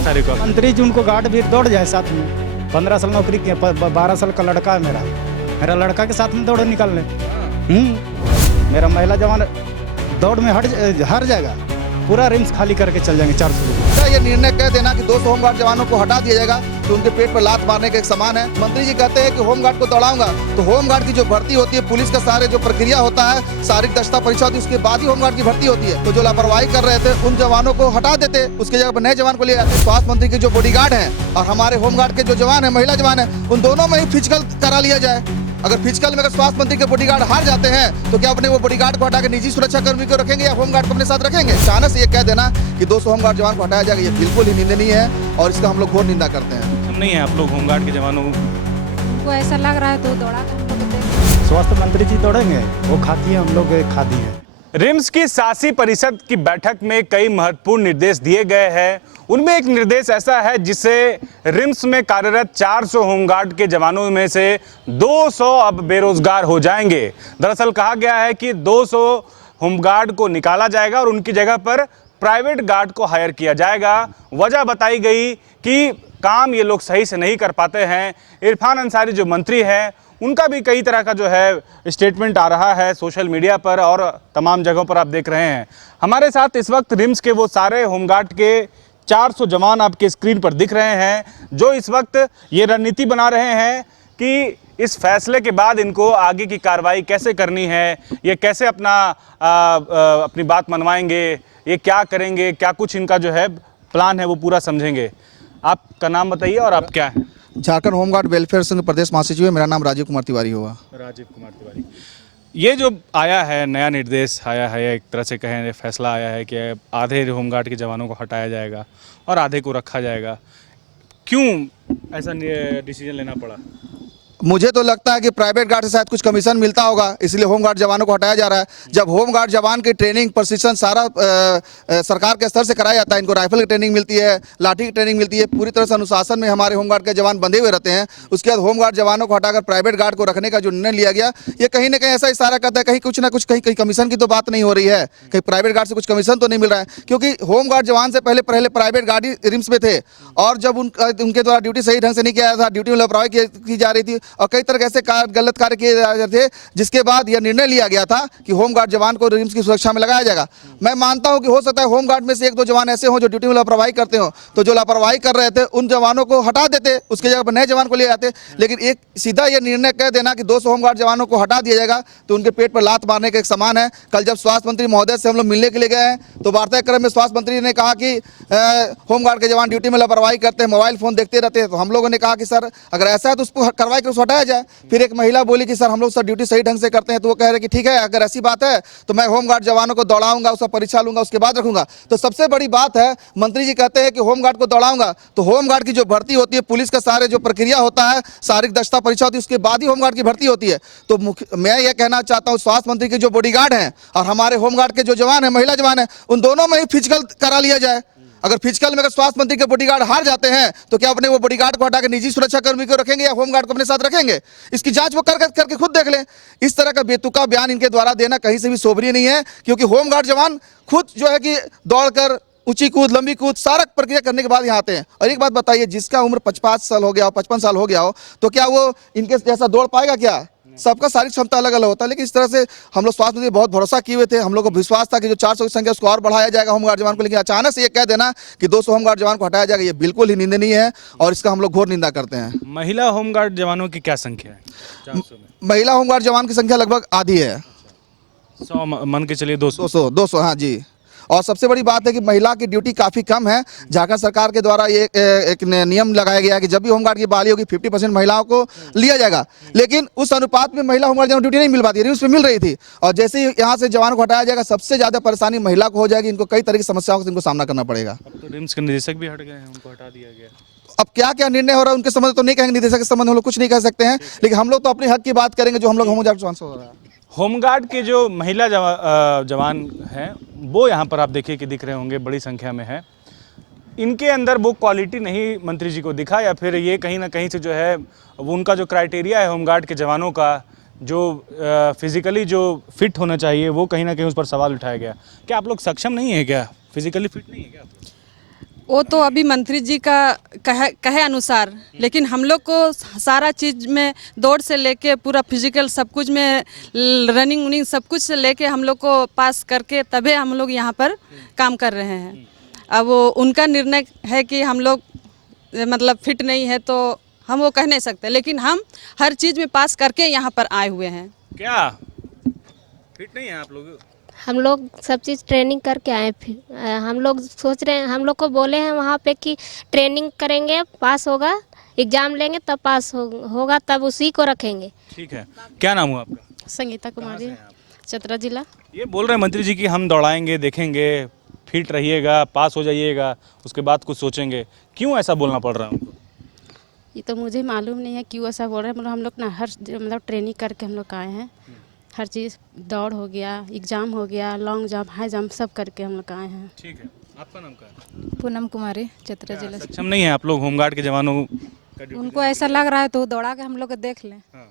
सारे को मंत्री जी उनको गार्ड भी दौड़ जाए साथ में। 15 साल नौकरी किया, 12 साल का लड़का है मेरा लड़का के साथ में दौड़ निकालने। मेरा महिला जवान दौड़ में हार जाएगा, पूरा रिम्स खाली करके चल जाएंगे 400 लोग। ये निर्णय कह देना कि 200 होमगार्ड जवानों को हटा दिया जाएगा तो उनके पेट पर लात मारने के एक समान है। मंत्री जी कहते हैं कि होमगार्ड को दौड़ाऊंगा, तो होमगार्ड की जो भर्ती होती है, पुलिस का सारे जो प्रक्रिया होता है, शारीरिक दक्षता परीक्षा होती है, उसके बाद ही होमगार्ड की भर्ती होती है। तो जो लापरवाही कर रहे थे उन जवानों को हटा देते, उसके जगह पर नए जवान को ले आते। स्वास्थ्य मंत्री के जो बॉडीगार्ड हैं और हमारे होमगार्ड के जो जवान है, महिला जवान है, उन दोनों में ही फिजिकल करा लिया जाए। अगर फिजिकल में अगर स्वास्थ्य मंत्री के बॉडीगार्ड हार जाते हैं तो क्या अपने वो बॉडीगार्ड को हटा के निजी सुरक्षा कर्मी को रखेंगे या होमगार्ड को अपने साथ रखेंगे? अचानक से ये कह देना कि 200 होमगार्ड जवान को हटाया जाएगा, ये बिल्कुल ही निंदनीय है और इसका हम लोग घोर निंदा करते हैं। नहीं है आप लोग होमगार्ड के जवानों उनको ऐसा लग रहा है तो दौड़ा के हमको तो देंगे। स्वास्थ्य मंत्री जी दौड़ेंगे, वो खाती है, हम लोग खादी है। रिम्स की शासी परिषद की बैठक में कई महत्वपूर्ण निर्देश दिए गए हैं। उनमें एक निर्देश ऐसा है जिससे रिम्स में कार्यरत 400 होमगार्ड के जवानों में से 200 अब बेरोजगार हो जाएंगे। दरअसल कहा गया है कि 200 होमगार्ड को निकाला जाएगा और उनकी जगह पर प्राइवेट गार्ड को हायर किया जाएगा। वजह बताई गई कि काम ये लोग सही से नहीं कर पाते हैं। इरफान अंसारी जो मंत्री हैं उनका भी कई तरह का जो है स्टेटमेंट आ रहा है सोशल मीडिया पर और तमाम जगहों पर आप देख रहे हैं। हमारे साथ इस वक्त रिम्स के वो सारे होमगार्ड के 400 जवान आपके स्क्रीन पर दिख रहे हैं जो इस वक्त ये रणनीति बना रहे हैं कि इस फैसले के बाद इनको आगे की कार्रवाई कैसे करनी है, ये कैसे अपनी बात मनवाएंगे, ये क्या करेंगे, क्या कुछ इनका जो है प्लान है वो पूरा समझेंगे। आपका नाम बताइए और आप क्या हैं? झारखंड होमगार्ड वेलफेयर संघ प्रदेश महासचिव है, मेरा नाम राजीव कुमार तिवारी हुआ। राजीव कुमार तिवारी, ये जो आया है नया निर्देश आया है, एक तरह से कहें फैसला आया है कि आधे होमगार्ड के जवानों को हटाया जाएगा और आधे को रखा जाएगा, क्यों ऐसा डिसीजन लेना पड़ा? मुझे तो लगता है कि प्राइवेट गार्ड से शायद कुछ कमीशन मिलता होगा, इसलिए होमगार्ड जवानों को हटाया जा रहा है। जब होमगार्ड जवान की ट्रेनिंग प्रशिक्षण सारा सरकार के स्तर से कराया जाता है, इनको राइफल की ट्रेनिंग मिलती है, लाठी की ट्रेनिंग मिलती है, पूरी तरह से अनुशासन में हमारे होमगार्ड के जवान बंधे हुए रहते हैं। उसके बाद होमगार्ड जवानों को हटाकर प्राइवेट गार्ड को रखने का जो निर्णय लिया गया, ये कहीं ना कहीं ऐसा इशारा करता है कहीं कुछ ना कुछ कहीं कमीशन की तो बात नहीं हो रही है, कहीं प्राइवेट गार्ड से कुछ कमीशन तो नहीं मिल रहा है। क्योंकि होमगार्ड जवान से पहले प्राइवेट गार्ड ही रिम्स में थे और जब उनके द्वारा ड्यूटी सही ढंग से नहीं किया था, ड्यूटी में लापरवाही की जा रही थी और कई तरह के ऐसे गलत कार्य किए जा रहे थे, जिसके बाद यह निर्णय लिया गया था कि होमगार्ड जवान को रिम्स की सुरक्षा में लगाया जाएगा। मैं मानता हूं कि हो सकता है होमगार्ड में से एक दो जवान ऐसे हों जो ड्यूटी में लापरवाही करते हो, तो जो लापरवाही कर रहे थे उन जवानों को हटा देते, उसके जगह पर नए जवान को ले आते। लेकिन एक सीधा यह निर्णय कह देना कि 200 होमगार्ड जवानों को हटा दिया जाएगा तो उनके पेट पर लात मारने के एक समान है। कल जब स्वास्थ्य मंत्री महोदय से हम लोग मिलने के लिए गए हैं तो वार्ताक्रम में स्वास्थ्य मंत्री ने कहा कि होमगार्ड के जवान ड्यूटी में लापरवाही करते हैं, मोबाइल फोन देखते रहते हैं। तो हम लोगों ने कहा कि सर अगर ऐसा है तो उसको कार्रवाई कर हटाया जाए। फिर एक महिला बोली कि सर हम लोग सर ड्यूटी सही ढंग से करते हैं, तो वो कह रहे कि ठीक है अगर ऐसी बात है तो मैं होमगार्ड जवानों को दौड़ाऊंगा, उसका परीक्षा लूंगा, उसके बाद रखूंगा। तो सबसे बड़ी बात है, मंत्री जी कहते हैं कि होमगार्ड को दौड़ाऊंगा, तो होमगार्ड की जो भर्ती होती है, पुलिस का सारे जो प्रक्रिया होता है, शारीरिक दक्षता परीक्षा होती है, उसके बाद ही होमगार्ड की भर्ती होती है। तो मैं ये कहना चाहता हूँ स्वास्थ्य मंत्री के जो बॉडीगार्ड हैं और हमारे होमगार्ड के जो जवान है, महिला जवान है, उन दोनों में ही फिजिकल करा लिया जाए। अगर फिजिकल में अगर स्वास्थ्य मंत्री के बॉडीगार्ड हार जाते हैं तो क्या अपने वो बॉडीगार्ड को हटा के निजी सुरक्षा कर्मी को रखेंगे या होमगार्ड को अपने साथ रखेंगे? इसकी जांच वो करके खुद देख लें। इस तरह का बेतुका बयान इनके द्वारा देना कहीं से भी शोभनीय नहीं है, क्योंकि होमगार्ड जवान खुद जो है कि दौड़कर ऊंची कूद, लंबी कूद, सारा प्रक्रिया करने के बाद यहाँ आते हैं। और एक बात बताइए, जिसका उम्र 55 साल हो गया हो, 55 साल हो गया हो, तो क्या वो इनके जैसा दौड़ पाएगा? क्या सबका शारीरिक क्षमता अलग अलग होता है। लेकिन इस तरह से हम लोग स्वास्थ्य मंत्री बहुत भरोसा किए हुए थे, हम लोग को विश्वास था कि जो 400 की संख्या उसको और बढ़ाया जाएगा होमगार्ड जवान को। लेकिन अचानक से ये कह देना कि 200 होमगार्ड जवान को हटाया जाएगा, ये बिल्कुल ही निंदनीय है और इसका हम लोग घोर निंदा करते हैं। महिला होमगार्ड जवानों की क्या संख्या है? 400 में महिला होमगार्ड जवान की संख्या लगभग आधी है, 100 मन के चलिए 200। हाँ जी। और सबसे बड़ी बात है कि महिला की ड्यूटी काफ़ी कम है। झारखंड सरकार के द्वारा ये एक नियम लगाया गया है कि जब भी होमगार्ड की बहाली होगी 50% महिलाओं को लिया जाएगा। लेकिन उस अनुपात में महिला होमगार्ड जवान ड्यूटी नहीं मिल पाती, रिम्स पे मिल रही थी। और जैसे ही यहाँ से जवान को हटाया जाएगा, सबसे ज़्यादा परेशानी महिला को हो जाएगी। इनको कई तरह की समस्याओं से इनको सामना करना पड़ेगा। अब तो रिम्स के निदेशक भी हट गए हैं, उनको हटा दिया गया। अब क्या क्या निर्णय हो रहा है उनके संबंध तो नहीं कहेंगे, निदेशक के संबंध हम लोग कुछ नहीं कह सकते हैं, लेकिन हम लोग तो अपने हक की बात करेंगे जो हम लोग होमगार्ड जवान से हो रहा है। होमगार्ड के जो महिला जवान हैं वो यहाँ पर आप देखिए कि दिख रहे होंगे, बड़ी संख्या में है। इनके अंदर वो क्वालिटी नहीं मंत्री जी को दिखा, या फिर ये कहीं ना कहीं से जो है वो उनका जो क्राइटेरिया है होमगार्ड के जवानों का, जो फिजिकली जो फिट होना चाहिए, वो कहीं ना कहीं उस पर सवाल उठाया गया। क्या आप लोग सक्षम नहीं है? क्या फिजिकली फिट नहीं है क्या? वो तो अभी मंत्री जी का कहे अनुसार, लेकिन हम लोग को सारा चीज़ में दौड़ से लेके पूरा फिजिकल सब कुछ में रनिंग वनिंग सब कुछ से लेके हम लोग को पास करके तभी हम लोग यहाँ पर काम कर रहे हैं। अब वो उनका निर्णय है कि हम लोग मतलब फिट नहीं है तो हम वो कह नहीं सकते, लेकिन हम हर चीज़ में पास करके यहाँ पर आए हुए हैं। क्या फिट नहीं है आप लोग? हम लोग सब चीज़ ट्रेनिंग करके आए। फिर हम लोग सोच रहे हैं, हम लोग को बोले हैं वहाँ पे कि ट्रेनिंग करेंगे, पास होगा, एग्ज़ाम लेंगे तब पास होगा, तब उसी को रखेंगे। ठीक है, क्या नाम हुआ आपका? संगीता कुमारी, चतरा जिला। ये बोल रहे हैं मंत्री जी कि हम दौड़ाएंगे, देखेंगे, फिट रहिएगा, पास हो जाइएगा, उसके बाद कुछ सोचेंगे। क्यों ऐसा बोलना पड़ रहा है उनको? ये तो मुझे मालूम नहीं है क्यों ऐसा बोल रहे हैं। मतलब हम लोग ना हर मतलब ट्रेनिंग करके हम लोग आए हैं। हर चीज़ दौड़ हो गया, एग्ज़ाम हो गया, लॉन्ग जंप, हाई जंप सब करके हम लोग आए हैं। ठीक है, आपका नाम क्या है? पूनम कुमारी, चतरा जिला से। सक्षम नहीं है आप लोग होमगार्ड के जवानों का ड्यूटी उनको ऐसा लग रहा है तो दौड़ा के हम लोग देख लें। हाँ।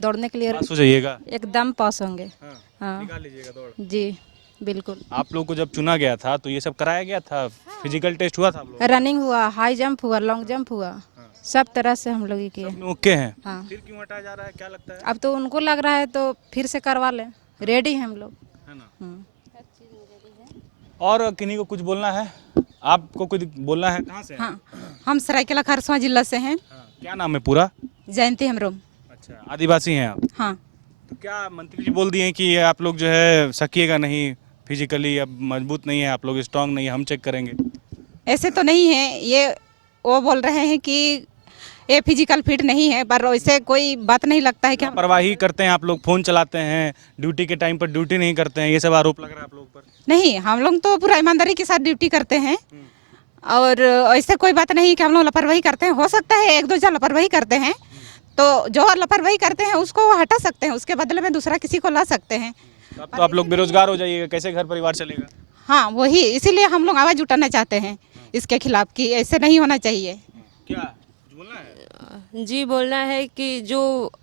दौड़ने के लिए पास हो जाइएगा। एकदम पास होंगे। हाँ, हाँ निकाल लीजिएगा दौड़। जी बिल्कुल। आप लोग को जब चुना गया था तो ये सब कराया गया था, फिजिकल टेस्ट हुआ था आप लोग? रनिंग हुआ, हाई जंप हुआ, लॉन्ग जंप हुआ, सब तरह से हम लोग ही किए। ओके हैं। हाँ। फिर क्यों हटाया जा रहा है, क्या लगता है? अब तो उनको लग रहा है तो फिर से करवा लें, रेडी हैं हम लोग। है ना? हम्म। और किन्हीं को कुछ बोलना है? आपको कुछ बोलना है? कहाँ से हैं? हाँ, हम सरायकेला खरसवां जिला से हैं। हाँ, क्या नाम है पूरा? जयंती हमरोम। अच्छा, आदिवासी हैं आप? हाँ। तो क्या मंत्री जी बोल दिए कि ये आप लोग जो है सकिएगा नहीं, फिजिकली अब मजबूत नहीं है आप लोग, स्ट्रांग नहीं है, हम चेक करेंगे? ऐसे तो नहीं है, ये वो बोल रहे हैं कि ये फिजिकल फिट नहीं है, पर वैसे कोई बात नहीं लगता है कि हम लापरवाही करते हैं आप लोग, फोन चलाते हैं, ड्यूटी के टाइम पर ड्यूटी नहीं करते हैं, ये सब आरोप लग रहा है आप लोग पर। नहीं, हम लोग तो पूरा ईमानदारी के साथ ड्यूटी करते हैं और ऐसे कोई बात नहीं कि हम लोग लापरवाही करते हैं। हो सकता है एक दो जन लापरवाही करते हैं तो जो लापरवाही करते हैं उसको हटा सकते हैं, उसके बदले में दूसरा किसी को ला सकते हैं। अब तो आप लोग बेरोजगार हो जाइएगा, कैसे घर परिवार चलेगा? हाँ वही, इसीलिए हम लोग आवाज़ उठाना चाहते हैं इसके खिलाफ कि ऐसे नहीं होना चाहिए। क्या कुछ बोलना है? जी बोलना है कि जो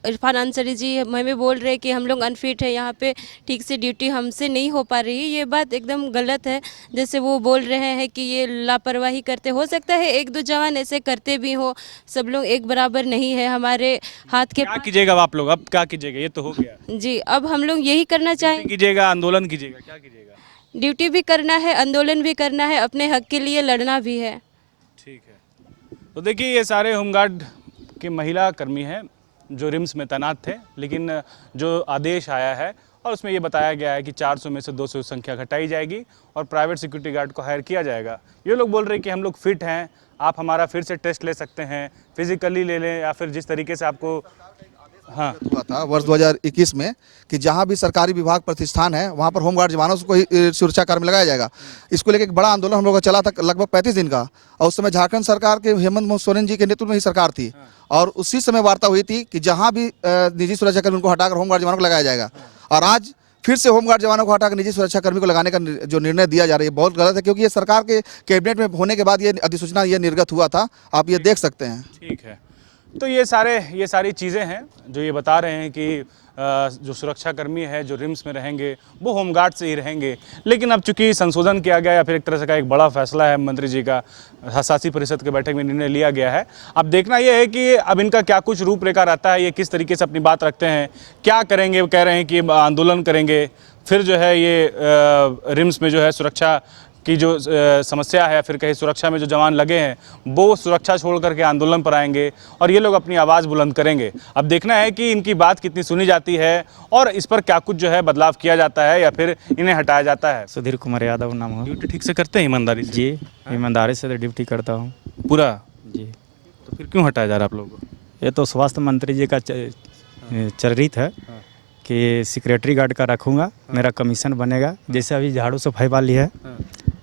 इरफान अंसारी जी हमें बोल रहे हैं कि हम लोग अनफिट है, यहाँ पे ठीक से ड्यूटी हमसे नहीं हो पा रही है, ये बात एकदम गलत है। जैसे वो बोल रहे हैं कि ये लापरवाही करते, हो सकता है एक दो जवान ऐसे करते भी हो, सब लोग एक बराबर नहीं है। हमारे हाथ के क्या कीजिएगा आप लोग, अब क्या कीजिएगा? ये तो हो गया। जी अब हम लोग यही करना चाहेंगे, कीजिएगा, आंदोलन कीजिएगा, क्या कीजिएगा? ड्यूटी भी करना है, आंदोलन भी करना है, अपने हक के लिए लड़ना भी है। ठीक है, तो देखिए ये सारे होमगार्ड के महिला कर्मी हैं जो रिम्स में तैनात थे, लेकिन जो आदेश आया है और उसमें ये बताया गया है कि 400 में से 200 संख्या घटाई जाएगी और प्राइवेट सिक्योरिटी गार्ड को हायर किया जाएगा। ये लोग बोल रहे हैं कि हम लोग फिट हैं, आप हमारा फिर से टेस्ट ले सकते हैं, फिजिकली ले लें या फिर जिस तरीके से आपको। हाँ, हुआ था वर्ष 2021 में कि जहां भी सरकारी विभाग प्रतिष्ठान है वहां पर होमगार्ड जवानों को ही सुरक्षा कार्य में लगाया जाएगा। इसको लेकर एक बड़ा आंदोलन हम लोग का चला था लगभग 35 दिन का, और उस समय झारखंड सरकार के हेमंत सोरेन जी के नेतृत्व में ही सरकार थी, और उसी समय वार्ता हुई थी कि जहां भी निजी सुरक्षा कर्मी उनको हटाकर होमगार्ड जवानों को लगाया जाएगा। और आज फिर से होमगार्ड जवानों को हटाकर निजी सुरक्षा कर्मी को लगाने का जो निर्णय दिया जा रहा है बहुत गलत है, क्योंकि ये सरकार के कैबिनेट में होने के बाद ये अधिसूचना ये निर्गत हुआ था, आप ये देख सकते हैं। ठीक है, तो ये सारी चीज़ें हैं जो ये बता रहे हैं कि जो सुरक्षा कर्मी है जो रिम्स में रहेंगे वो होमगार्ड से ही रहेंगे। लेकिन अब चूंकि संशोधन किया गया या फिर एक तरह से का एक बड़ा फैसला है, मंत्री जी का शासी परिषद के बैठक में निर्णय लिया गया है। अब देखना यह है कि अब इनका क्या कुछ रूपरेखा रहता है, ये किस तरीके से अपनी बात रखते हैं, क्या करेंगे। वो कह रहे हैं कि आंदोलन करेंगे, फिर जो है ये रिम्स में जो है सुरक्षा की जो समस्या है या फिर कहीं सुरक्षा में जो जवान लगे हैं वो सुरक्षा छोड़ करके आंदोलन पर आएंगे और ये लोग अपनी आवाज़ बुलंद करेंगे। अब देखना है कि इनकी बात कितनी सुनी जाती है और इस पर क्या कुछ जो है बदलाव किया जाता है या फिर इन्हें हटाया जाता है। सुधीर कुमार यादव नाम हो। ड्यूटी ठीक से करते हैं ईमानदारी से? जी ईमानदारी से तो ड्यूटी करता हूँ पूरा। जी। तो फिर क्यों हटाया जा रहा है आप लोगों को? ये तो स्वास्थ्य मंत्री जी का चरित है कि सिक्योरिटी गार्ड का रखूँगा, मेरा कमीशन बनेगा। जैसे अभी झाड़ू सफाई वाली है,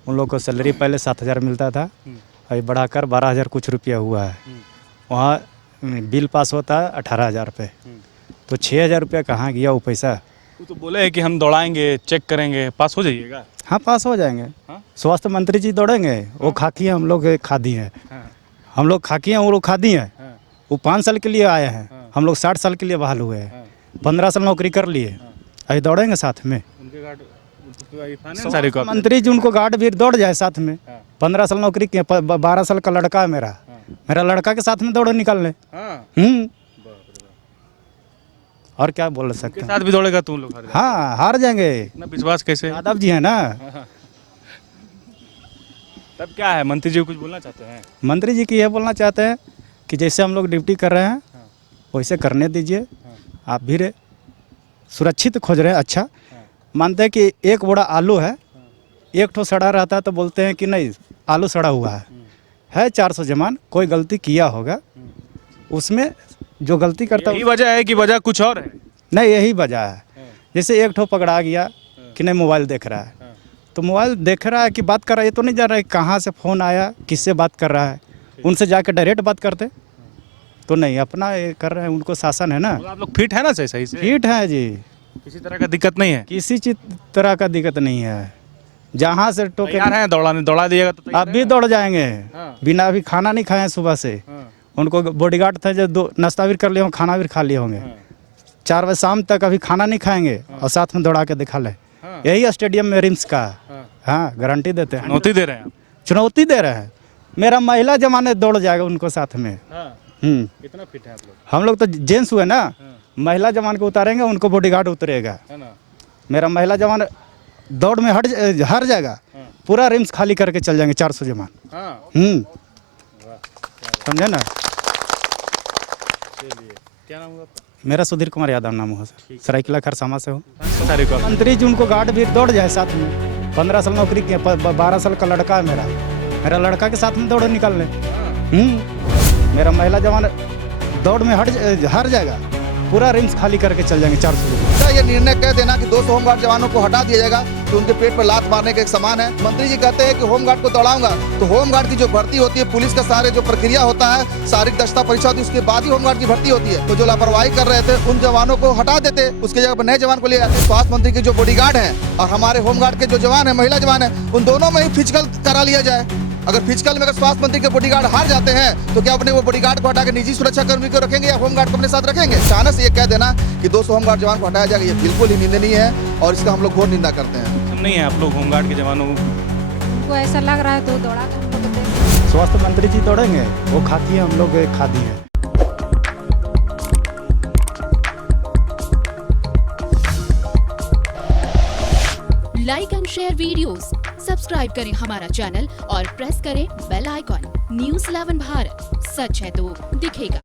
उन लोग को सैलरी पहले 7,000 मिलता था, अभी बढ़ाकर 12,000 कुछ रुपया हुआ है। वहाँ बिल पास होता है 18,000 रुपये, तो 6,000 रुपया कहाँ गया वो पैसा? वो तो बोले हैं कि हम दौड़ाएंगे, चेक करेंगे, पास हो जाइएगा। हाँ पास हो जाएंगे। स्वास्थ्य मंत्री जी दौड़ेंगे, वो खाकी हैं, हम लोग खादी हैं। हम लोग खाकी हैं, वो लोग खादी हैं। वो 5 साल के लिए आए हैं, हम लोग 60 साल के लिए बहाल हुए हैं, 15 साल नौकरी कर लिए, अभी दौड़ेंगे साथ में। मंत्री जी उनको गार्ड भी दौड़ जाए साथ में, 15 साल नौकरी किया, 12 साल का लड़का है मेरा। मेरा लड़का के साथ में दौड़ निकालने। और क्या बोल सकते के हैं। साथ भी दौड़ेगा तुम लोग? हाँ, हार जाएंगे। इतना विश्वास कैसे? यादव जी है ना। तब क्या है, मंत्री जी को कुछ बोलना चाहते हैं? मंत्री जी की ये बोलना चाहते हैं कि जैसे हम लोग ड्यूटी कर रहे हैं वैसे करने दीजिए। आप भी सुरक्षित खोज रहे हैं। अच्छा, मानते हैं कि एक बोरा आलू है, एक ठो सड़ा रहता है तो बोलते हैं कि नहीं आलू सड़ा हुआ है 400 जवान, कोई गलती किया होगा, उसमें जो गलती करता यही वजह है कि वजह कुछ और है? नहीं, यही वजह है। जैसे एक ठो पकड़ा गया कि नहीं मोबाइल देख रहा है, तो मोबाइल देख रहा है कि बात कर रहा है, ये तो नहीं जान रहा है कहाँ से फ़ोन आया, किससे बात कर रहा है। उनसे जाकर डायरेक्ट बात करते तो नहीं, अपना ये कर रहे हैं, उनको शासन है ना। तो आप लोग फिट है ना? सही से फिट है जी, किसी तरह का दिक्कत नहीं है? किसी चीज तरह का दिक्कत नहीं है। जहाँ से टोके तैयार हैं दौड़ाने? दौड़ा दिएगा तो तैयार अब भी दौड़ जाएंगे। हाँ। बिना अभी खाना नहीं खाए सुबह से। हाँ। उनको बॉडीगार्ड थे जो नाश्ता भी कर लिए होंगे, खाना भी खा लिए होंगे। 4 बजे शाम तक अभी खाना नहीं खाएंगे और साथ में दौड़ा के दिखा ले। यही स्टेडियम में रिम्स का। हाँ, गारंटी देते हैं। चुनौती दे रहे हैं आप? चुनौती दे रहे हैं। मेरा महिला जमाने दौड़ जाएगा उनको साथ में। कितना फिट है आप लोग? हम लोग तो जेंट्स हुए ना, महिला जवान को उतारेंगे, उनको बॉडीगार्ड उतरेगा। है ना? मेरा महिला जवान दौड़ में हार जाएगा, पूरा रिम्स खाली करके चल जाएंगे 400 जवान। समझे ना? क्या नाम हुआ आपका? मेरा सुधीर कुमार यादव नाम हो सर, सरायकिला खरसामा से हूँ। तारीख को मंत्री जी उनको गार्ड भी दौड़ जाए साथ में। 15 साल नौकरी किया, 12 साल का लड़का है मेरा। मेरा लड़का के साथ में दौड़ निकालने। मेरा महिला जवान दौड़ में हार जाएगा, पूरा रिम्स खाली करके चल जाएंगे 400 लोग। ये निर्णय कह देना कि 200 होमगार्ड जवानों को हटा दिया जाएगा तो उनके पेट पर लात मारने के एक समान है। मंत्री जी कहते हैं कि होमगार्ड को दौड़ाऊंगा, तो होमगार्ड की जो भर्ती होती है, पुलिस का सारे जो प्रक्रिया होता है, शारीरिक दक्षता परीक्षा होती है, उसके बाद ही होमगार्ड की भर्ती होती है। तो जो लापरवाही कर रहे थे उन जवानों को हटा देते, उसके जगह पर नए जवान को ले आते। स्वास्थ्य मंत्री के जो बॉडीगार्ड है और हमारे होमगार्ड के जो जवान है, महिला जवान है, उन दोनों में ही फिजिकल करा लिया जाए। अगर फिजिकल में अगर स्वास्थ्य मंत्री के बॉडीगार्ड हार जाते हैं तो क्या अपने वो बॉडीगार्ड को हटा के निजी सुरक्षा कर्मी को रखेंगे या होमगार्ड को अपने साथ रखेंगे? अचानक से ये कह देना कि 200 होमगार्ड जवान को हटाया जाएगा, ये बिल्कुल ही निंदनीय है और इसका हम लोग घोर निंदा करते हैं। नहीं है आप लोग होमगार्ड के जवानों उनको ऐसा लग रहा है तो दौड़ा के हम लोग देखें। स्वास्थ्य मंत्री जी दौड़ेंगे, वो खाती है, हम लोग खाती है। Like and share videos, subscribe करें हमारा चैनल और प्रेस करें बेल आइकॉन। न्यूज़ 11 भारत, सच है तो दिखेगा।